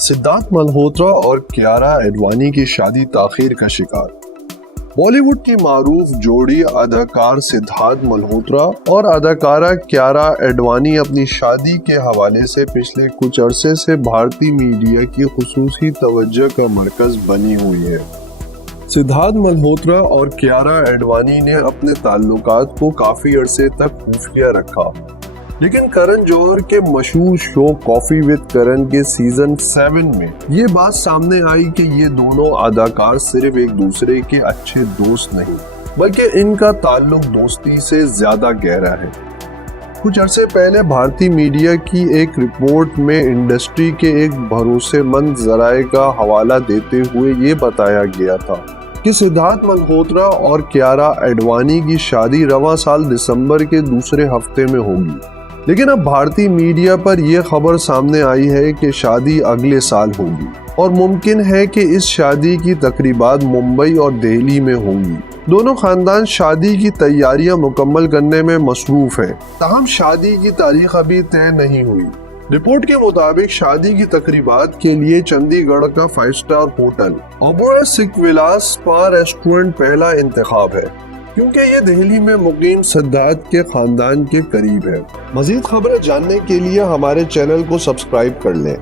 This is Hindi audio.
सिद्धार्थ मल्होत्रा और कियारा एडवाणी की शादी ताखीर का शिकार। बॉलीवुड की मारूफ जोड़ी अदाकार सिद्धार्थ मल्होत्रा और अदाकारा कियारा एडवाणी अपनी शादी के हवाले से पिछले कुछ अरसे से भारतीय मीडिया की खुसूसी तवज्जो का मरकज बनी हुई है। सिद्धार्थ मल्होत्रा और कियारा एडवाणी ने अपने ताल्लुकात को काफी अरसे तक खुफिया रखा, लेकिन करण जौहर के मशहूर शो कॉफी विद करण के सीजन 7 में ये बात सामने आई कि ये दोनों अदाकार सिर्फ एक दूसरे के अच्छे दोस्त नहीं, बल्कि इनका ताल्लुक दोस्ती से ज्यादा गहरा है। कुछ अरसे पहले भारतीय मीडिया की एक रिपोर्ट में इंडस्ट्री के एक भरोसेमंद जराये का हवाला देते हुए ये बताया गया था कि सिद्धार्थ मल्होत्रा और कियारा एडवाणी की शादी रवां साल दिसंबर के दूसरे हफ्ते में होगी, लेकिन अब भारतीय मीडिया पर यह खबर सामने आई है कि शादी अगले साल होगी और मुमकिन है कि इस शादी की तकरीबात मुंबई और दिल्ली में होंगी। दोनों खानदान शादी की तैयारियां मुकम्मल करने में मसरूफ हैं, ताहम शादी की तारीख अभी तय नहीं हुई। रिपोर्ट के मुताबिक शादी की तकरीबात के लिए चंडीगढ़ का 5 स्टार होटल ओबेरॉय सिख विलास स्पा रेस्टोरेंट पहला इंतखाब है, क्योंकि ये दिल्ली में मुकीम सिद्धार्थ के खानदान के करीब है। मजीद खबरें जानने के लिए हमारे चैनल को सब्सक्राइब कर लें।